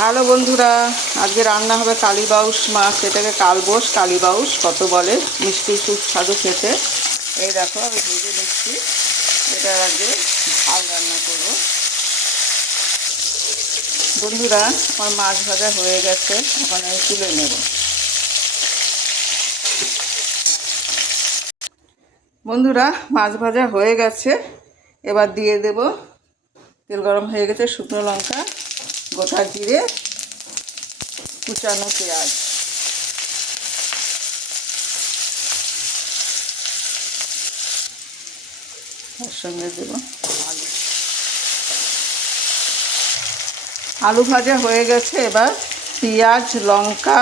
Hello বন্ধুরা, আজকে রান্না হবে কালীবাউস মাছ, এটাকে কালবোস কালীবাউস কত বলে? মিষ্টি, সুস্বাদু খেতে। এই দেখো, আমি ভেজে নিচ্ছি। এটা আজকে ঝাল রান্না করব। বন্ধুরা, আমার মাছ ভাজা হয়ে গেছে, এখন আমি তুলে নেব। বন্ধুরা, মাছ ভাজা হয়ে গেছে। এবার দিয়ে দেব, তেল গরম হয়ে গেছে শুকনো লঙ্কা। গোটা জিরে কুচানো পেঁয়াজ তার সঙ্গে দেব আলু। আলু ভাজা হয়ে গেছে এবার। পেঁয়াজ, লঙ্কা,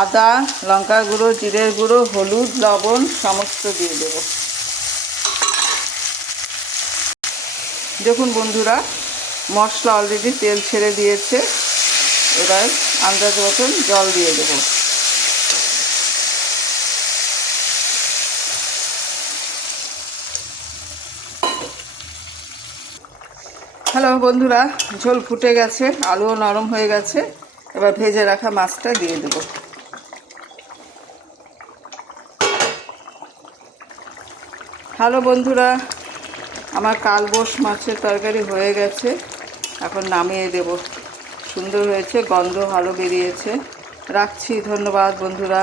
আদা, লঙ্কা গুঁড়ো, জিরের গুঁড়ো, হলুদ, লবণ সমস্ত দিয়ে দেব। দেখুন বন্ধুরা মশলা অলরেডি তেল ছেড়ে দিয়েছে। এবার আন্দাজ মতন জল দিয়ে দেবো। হ্যালো বন্ধুরা, ঝোল ফুটে গেছে, আলুও নরম হয়ে গেছে। এবার ভেজে রাখা মাছটা দিয়ে দেবো। হ্যালো বন্ধুরা, আমার কালবোস মাছের তরকারি হয়ে গেছে। এখন নামিয়ে দেব। সুন্দর হয়েছে গন্ধ ভালো বেরিয়েছে। রাখছি ধন্যবাদ বন্ধুরা।